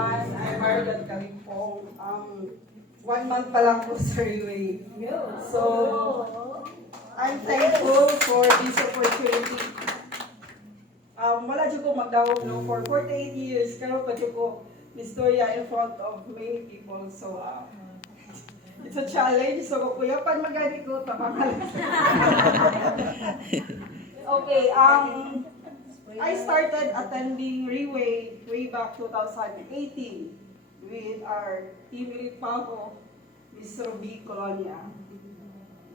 everyone. I'm Margaret Calipong. 1 month pa lang po sa Relay. So, I'm thankful for this opportunity. Wala dyan ko magdawag no, for 48 years, karoon pa dyan ko istorya in front of many people. So, it's a challenge. So, kuya, pan magani ko, tapangal. Okay, I started attending Relay way back 2018 with our team lead Paco, Ms. Ruby Colonia.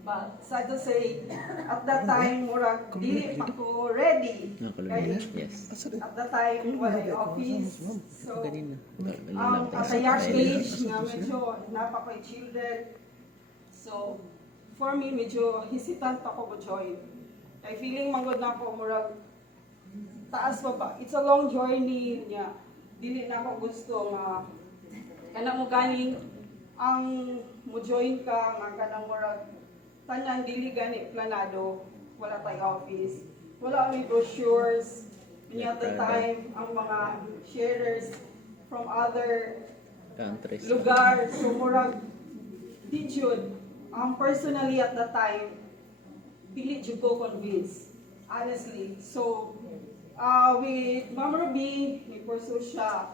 But sad to say, at that time, murag dili pa ko ready. Kaya, at that time, wala yung office. So, at a young age, nga medyo napa ko children. So, for me, medyo hesitant ako ko join. Kaya feeling manggod na ako, murag taas pa ba? It's a long journey niya. Dili na ako gusto nga kana mo ganing ang mo join ka nga kanang murag tanan dili gani planado, wala tay office, wala may brochures. At the time ang mga sharers from other countries lugar, so murag di jud personally at the time dili jud ko convinced honestly. So with Ma'am Ruby, we pursue siya.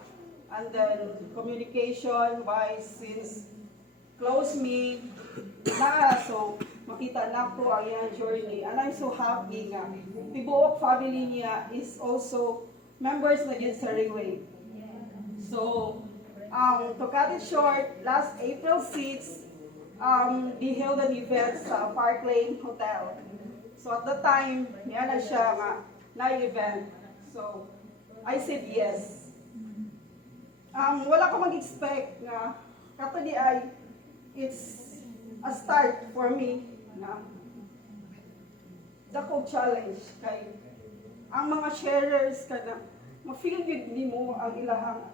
And then, communication-wise, since close me, so makita na ko ang iyang journey. And I'm so happy nga. Tibuok family niya is also members na din sa Relay. So, to cut it short, last April 6, they held an event sa Park Lane Hotel. So at the time, niya na siya nga na-event. So, I said yes. Wala ko mag-expect na kato di ay it's a start for me na dako challenge kay ang mga sharers kada ma-feel good nimo ang ilahang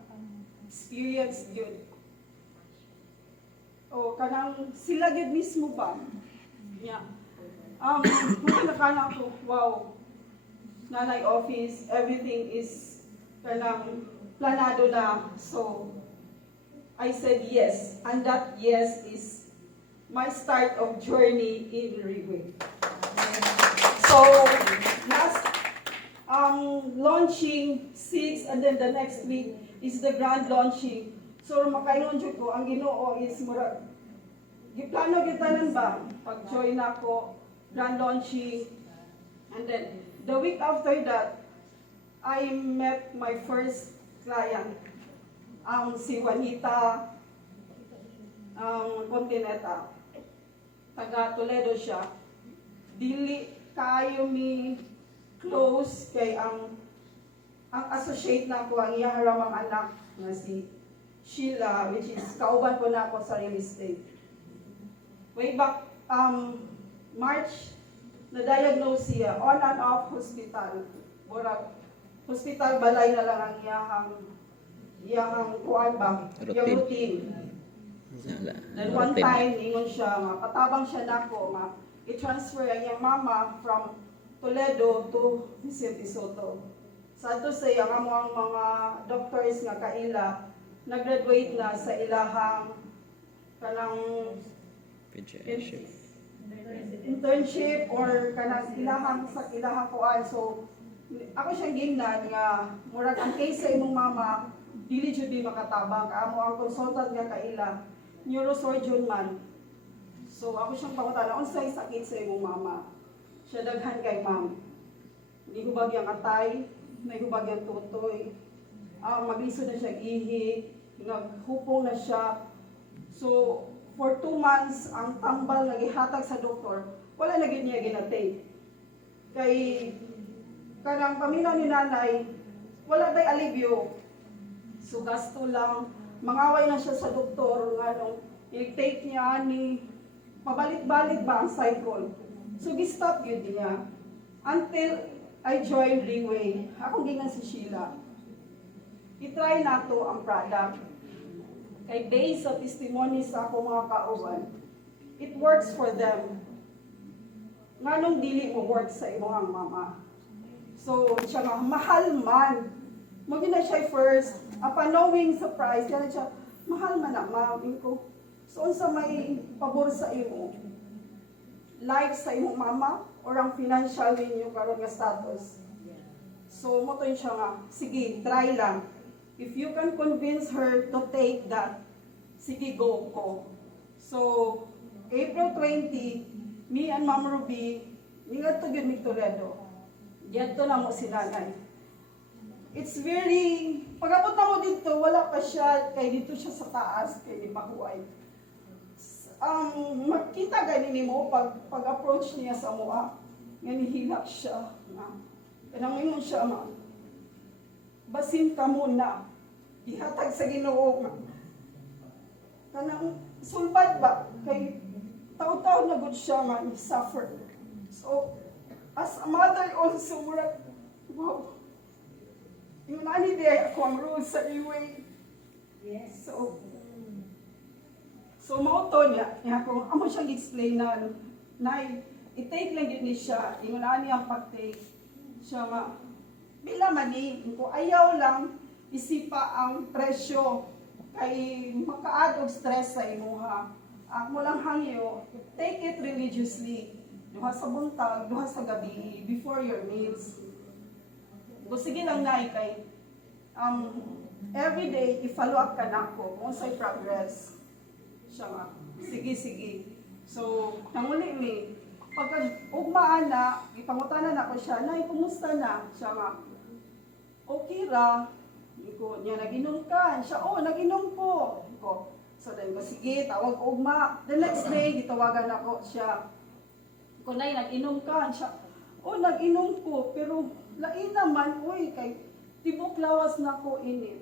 experience yun. O kanang sila gid mismo ba? Yeah. Kung nakana ako, wow, nanay office, everything is kanang planado na. So, I said yes. And that yes is my start of journey in Relay. So, last launching 6 and then the next week is the grand launching. So, makaingon jud ko, ang Ginoo is murag giplano gitanan ba pag-join ako, grand launching. And then, the week after that, I met my first client, si Juanita Contineta. Taga Toledo siya. Dili kayo mi close kay ang associate na ko ang iyaharamang anak na si Sheila, which is kauban ko na ako sa real estate. Way back March, na-diagnose siya, on and off hospital. Murag, hospital balay na lang ang iyahang kuan ba? Yung routine. Then one time, ingon siya, patabang siya nako, i-transfer ang iyang mama from Toledo to Vicente Soto. Sa to say, ang among mga doctors nga kaila, nag-graduate na sa ilahang kanang internship or kanang ilahang sa ilahang kuan. So ako siyang gimnan nga murag ang case sa imong mama dili jud di makatabang kaamo ang consultant nga kaila neurosurgeon man. So ako siyang pangutana unsay sakit sa imong mama. Siya daghan kay ma'am. Nihubag yang atay, nihubag yang tutoy. Maglisod na siya ihi, naghupong na siya. So for 2 months, ang tambal na gihatag sa doktor, wala na gid niya ginatake. Kay kanang paminaw ni nanay, wala ba'y alivyo. So gasto lang, mangaway na siya sa doktor, nga nung i-take niya ni, pabalik-balik ba ang cycle. So gistop yun niya. Until I joined Relay, akong gingan si Sheila. I-try na to ang product. Kay based sa testimony sa akong mga kauban, it works for them. Nganong dili mo work sa imong mama. So, siya nga, mahal man Magina siya first, upon knowing sa price, kaya siya, mahal man na, mabing ko. So, unsa may pabor sa imo? Life sa imong mama, or ang financial ninyo karon nga status? So, mo siya nga, sige, try lang. If you can convince her to take that, sige, go ko. So, April 20, me and Ma'am Ruby, ingat to yun ni Toledo. Dito na mo si nanay. It's very, pag-abot na mo dito, wala pa siya, kay dito siya sa taas, kay di pahuay. Makita ganin mo, pag-approach niya sa mua, nga nihilak siya. Kanangin mo siya, basin ka muna, ihatag sa Ginoo. Kanang sulbad ba, kay tao-tao na good siya nga, suffer. So, as a mother also, wow, yung nani di ako ang rules sa iway. Yes. So mauto niya, ako, amo siyang explain na, i-take lang yun ni siya, yung nani ang pag-take. Siya nga, bila mani, kung ayaw lang, isipa ang presyo, kay maka-add of stress sa imuha. Ako lang hangyo, take it religiously. Duha sa buntag, duha sa gabi, before your meals. Sige lang na kay every day i-follow up ka na ko kung sa'y progress. Siya nga, sige. So, nanguli ni, pagka ugmaan na, ipangutanan na ko siya, Nay, kumusta na? Siya nga, okay ra. Ko, niya, nag-inom ka? Siya, nag-inom po. Ko, so then ko, sige, tawag ugma. The next day, gitawagan ako siya. Ko, Nay, nag-inom ka? Siya, nag-inom ko, pero lain naman, kay tibok lawas na ko init.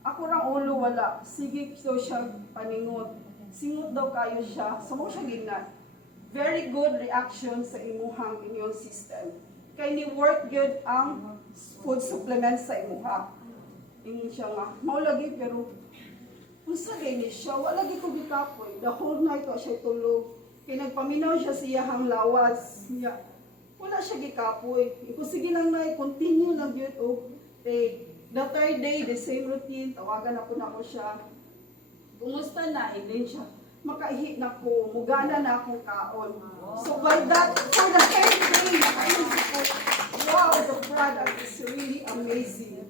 Ako rang ulo wala. Sige, so siya paningot. Singot daw kayo siya. So mo siya ginat. Very good reaction sa imuhang immune system. Kay ni work good ang food supplements sa imuha. Ini siya nga. Maulagi pero unsa ni siya? Wala gi ko gikapoy. The whole night ko siya tulog. Kay nagpaminaw siya siyahang lawas niya. Wala siya gikapoy. Iko sige lang na, continue lang yun. The third day, the same routine, tawagan ako na ko siya. Kumusta na? Then siya, makaihi na ko, mugana na akong kaon. So by that, for the third day, nakaisip ko, wow, the product is really amazing.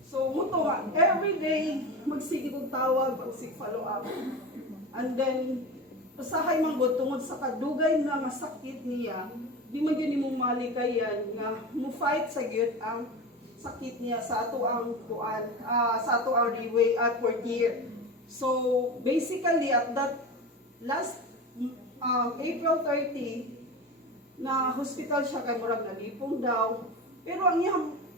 So muto nga, every day, magsige kong tawag, magsige follow up. And then, usahay manggod tungod sa kadugay na masakit niya, di man yun imong malikayan nga mo-fight sa gyud ang sakit niya sa ato ang kuan, sa ato ang Riway at for year. So basically at that last April 30 na hospital siya kay murag nalipong daw. Pero ang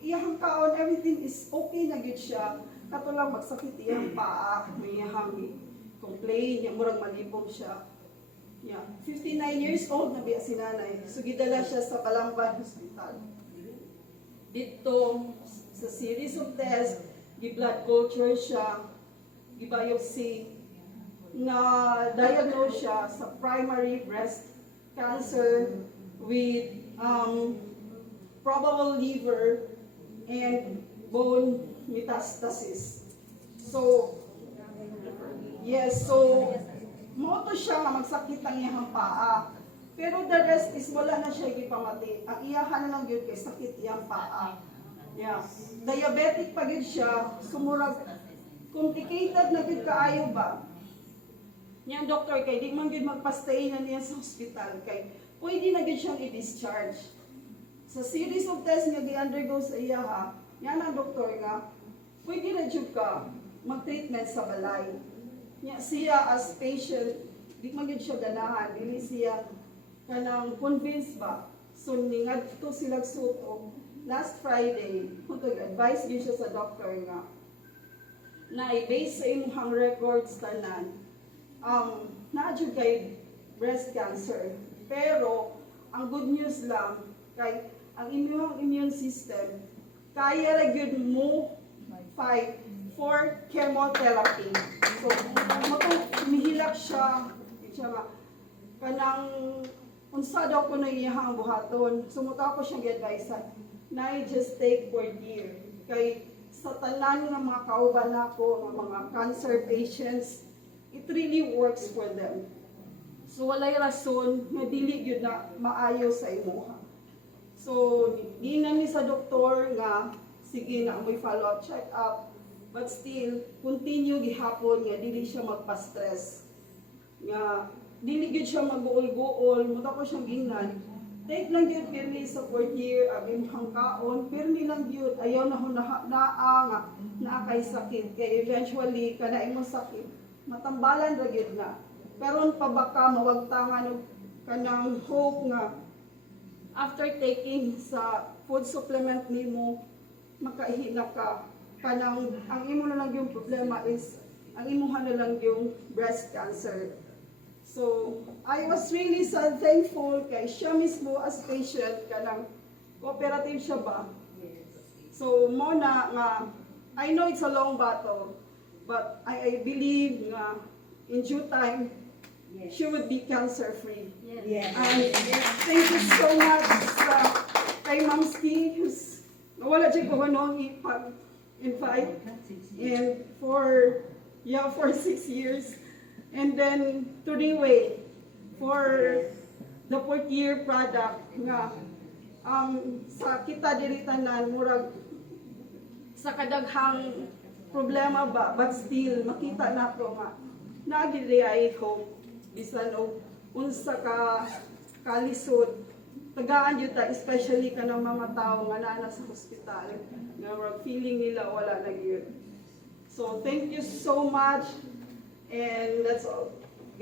iyang kaon, everything is okay na gyud siya. Kato lang magsakit iyang paa, may iyang complain, murag malipong siya. Yeah, 59 years old na biya si nanay. So, gidala siya sa Balangban Hospital. Dito, sa series of tests, gi-blood culture siya, gi-biopsy, na diagnose siya sa primary breast cancer with probable liver and bone metastasis. So, yes, so, moto siya nga magsakit ang iyang paa. Pero the rest is wala na siya gipamati. Ang iyahan na lang yun kay sakit iyang paa. Yeah. Diabetic pa gid siya. Sumurag complicated na gid kaayo ba? Niyang doktor kay di man gid magpa-stay na niya sa hospital kay pwede na gid siyang i-discharge. Sa series of tests nga gi-undergo sa iyaha, yan ang doktor nga pwede na jud ka mag-treatment sa balay. Nya siya as patient, di man gyud siya ganahan, dili siya kanang convinced ba. So ningadto sila suto last Friday, kung advice gyud siya sa doctor nga na i-base sa imong records tanan, naa jud kay breast cancer. Pero ang good news lang kay ang imong immune system kaya ra gyud mo fight for chemotherapy. So, mihilak siya, kanang unsa daw ko na iyahang buhaton. Sumuta ko siyang gi-advise na just take for year. Kay sa tanan ng mga kauban nako, ng mga cancer patients, it really works for them. So walay rason nga dili gyud na maayo sa imuha. So ginan ni sa doktor nga sige na may follow-up check-up, but still continue gihapon nga dili siya magpa-stress. Nga dili gyud siya mag-uol-guol, muta ko siyang ginan. Take lang gyud pirmi sa 4th year ang imong kaon, pirmi lang gyud ayaw na naa kay sakit kay eventually kana imong sakit matambalan ra gyud na. Karon pa baka mawagtangan og kanang hope nga after taking sa food supplement nimo makahina ka kanang ang imo na lang yung problema is ang imuha na lang yung breast cancer. So I was really so thankful kay siya mismo as patient kanang cooperative siya ba. So mo na nga I know it's a long battle, but I believe nga in due time she would be cancer-free. Yes. And thank you so much sa kay Ma'am Steve, who's nawala dyan ko nung ipag-invite. And for 6 years. And then, to Riway, for the 4th year product nga, sa kita diri tanan murag sa kadaghang problema ba, but still, makita nato nga, nagili ay hope. Bisan o unsa ka kalisod tagaan yun ta, especially ka ng mga tao nga naa sa hospital nga feeling nila wala na yun. So thank you so much and that's all.